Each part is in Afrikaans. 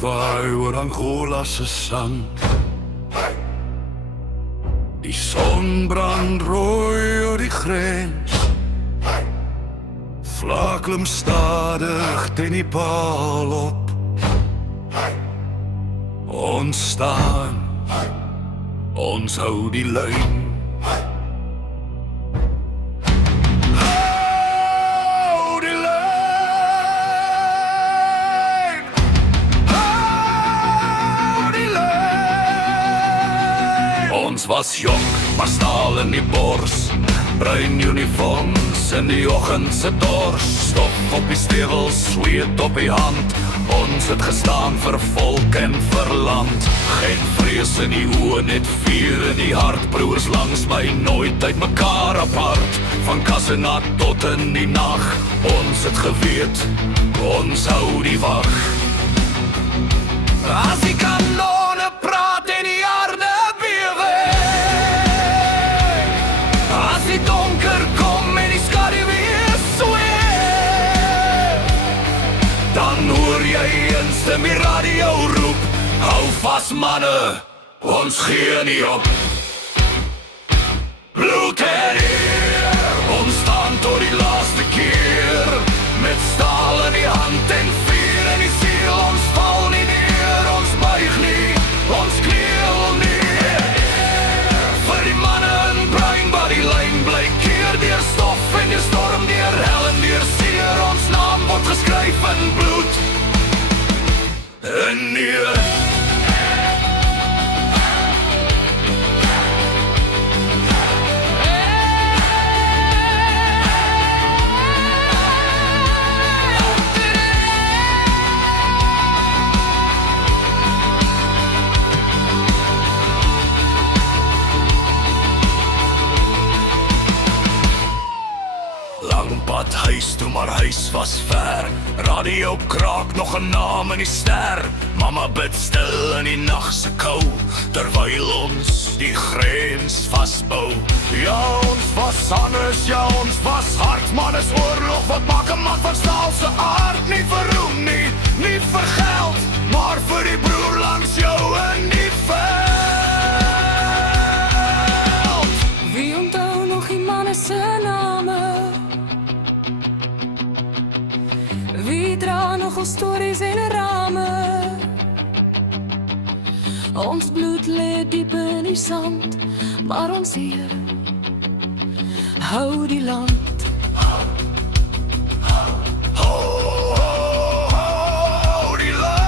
waai oor Angola se sand. Die son brand rooi oor die grens. Vlak klim stadig teen die paal op. Ons staan, ons hou die lyn. Ons was jong, maar staal in die bors. Bruin uniforms in die oggend se dors. Stof op die stewels, sweet op die hand. Ons het gestaan vir volk en vir land. Geen vrees in die oë, net vuur in die hart. Broers langs my, nooit uit mekaar apart. Van Kassenaar tot in die nag. Ons het geweet, ons hou die wag. As die kanone praat en die aarde bewe, as die donker kom en die skadu weer sweef, dan hoor jy een stem die radio roep: hou vas manne, ons gee nie op. Bloed en eer, ons staan tot die laaste keer. Met staal in die hand en vuur in die siel. Ons val nie neer, ons buig nie, ons kniel nie. Vir die manne in bruin, waar die lyn bly keer. Deur stof en deur storm, deur hel en deur seer. Ons naam word geskryf in bloed en neer. Pad huis toe, maar huis was ver. Radio kraak, nog 'n naam in die ster. Mama bid stil in die nag se kou, terwyl ons die grens vasbou. Ja, ons was anders, ja, ons was hard. Man is oorlog, wat maak 'n man van staal se aard? Nie vir roem nie, nie vir geld, maar vir die broer langs jou in die veld. Wie onthou nog die manne se name? Wie dra nog ons stories in die rame? Ons bloed lê diep in die sand, maar ons hier hou die land. Hou die lyn.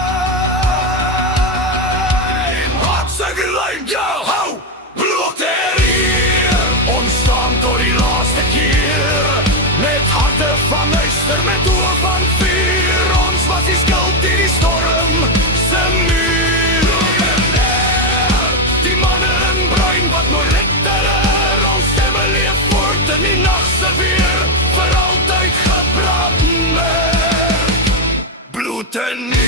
Wat sê die lyn, ja, hou bloed en eer. Ons staan tot die laaste keer. Met harte van luister, met oë van vuur. Ons was die skuld in die storm se muur. Die manne in bruin wat nooit letterer. Ons stemme leef voort in die nag se weer. Vir altyd gebrand bloed en eer.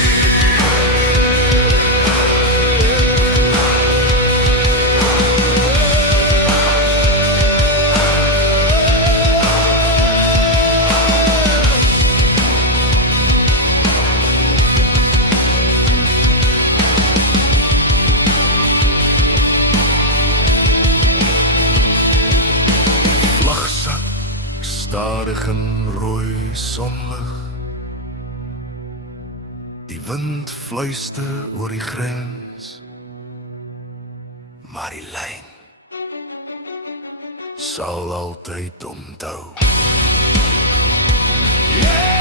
Stadig en rooi sonlig. Die wind fluister oor die grens, maar die lyn sal altyd onthou. Yeah!